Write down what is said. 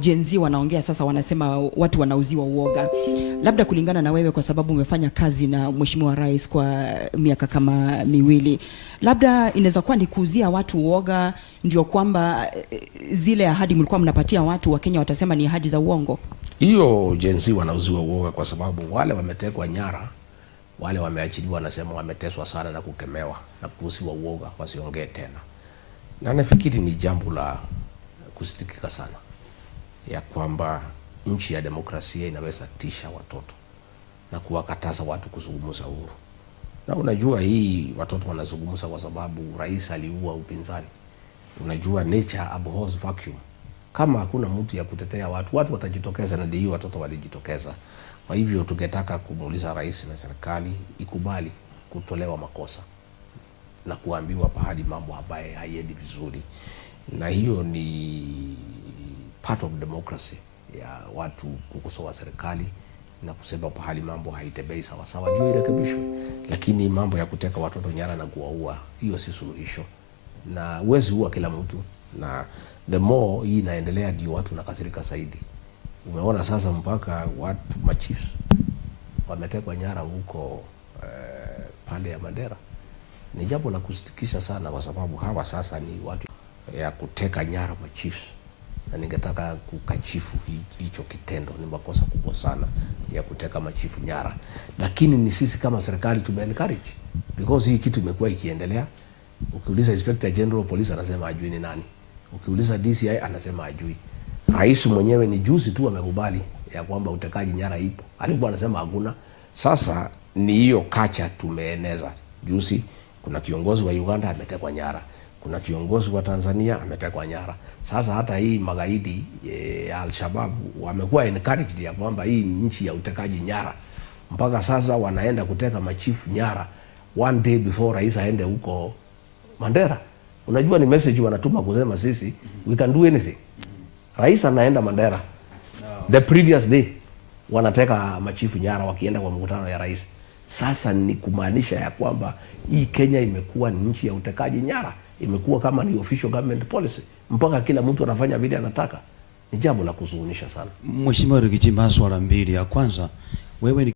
Gen Z wanaongea sasa, wanasema watu wanauziwa uoga. Labda kulingana na wewe, kwa sababu umefanya kazi na Mheshimiwa Rais kwa miaka kama miwili, labda inaweza kuwa ni kuuzia watu uoga, ndio kwamba zile ahadi mlikuwa mnapatia watu wa Kenya watasema ni ahadi za uongo? Hiyo Gen Z wanauziwa uoga kwa sababu wale wametekwa nyara, wale wameachiliwa, wanasema wameteswa sana na kukemewa na kuuziwa uoga wasiongee tena. Na nafikiri ni jambo la kusitikika sana ya kwamba nchi ya demokrasia inaweza tisha watoto na kuwakataza watu kuzungumza uhuru. Na unajua hii watoto wanazungumza kwa sababu rais aliua upinzani. Unajua nature abhors vacuum. Kama hakuna mtu ya kutetea watu watajitokeza, na ndio watoto walijitokeza. Kwa hivyo tungetaka kumuuliza rais na serikali ikubali kutolewa makosa na kuambiwa pahali mambo ambaye haiendi vizuri. Na hiyo ni part of democracy ya watu kukosoa serikali na kusema pahali mambo haitembei sawa sawa juu irekebishwe. Lakini mambo ya kuteka watoto nyara na kuwaua, hiyo si suluhisho. Na huwezi ua kila mtu, na the more hii inaendelea ndio watu nakasirika zaidi. Umeona sasa mpaka watu machiefs wametekwa nyara huko pande ya Mandera. Ni jambo la kusitikisha sana, kwa sababu hawa sasa ni watu ya kuteka nyara machiefs, na ningetaka kukachifu hicho kitendo. Ni makosa kubwa sana ya kuteka machifu nyara, lakini ni sisi kama serikali tume encourage, because hii kitu imekuwa ikiendelea. Ukiuliza Inspector General of Police anasema ajui ni nani, ukiuliza DCI anasema ajui. Rais mwenyewe ni juzi tu amekubali ya kwamba utekaji nyara ipo, alikuwa anasema hakuna. Sasa ni hiyo kacha tumeeneza. Juzi kuna kiongozi wa Uganda ametekwa nyara, kuna kiongozi wa Tanzania ametekwa nyara. Sasa hata hii magaidi ya Al-Shabaab wamekuwa encouraged ya kwamba hii nchi ya utekaji nyara. Mpaka sasa wanaenda kuteka machifu nyara one day before rais aende huko Mandera. Unajua ni message wanatuma kusema sisi we can do anything. Rais anaenda Mandera, the previous day wanateka machifu nyara wakienda kwa mkutano ya rais. Sasa ni kumaanisha ya kwamba hii Kenya imekuwa ni nchi ya utekaji nyara, imekuwa kama ni official government policy, mpaka kila mtu anafanya vile anataka. Ni jambo la kuzunisha sana. Mheshimiwa Rigiji, swala mbili. Ya kwanza, wewe ni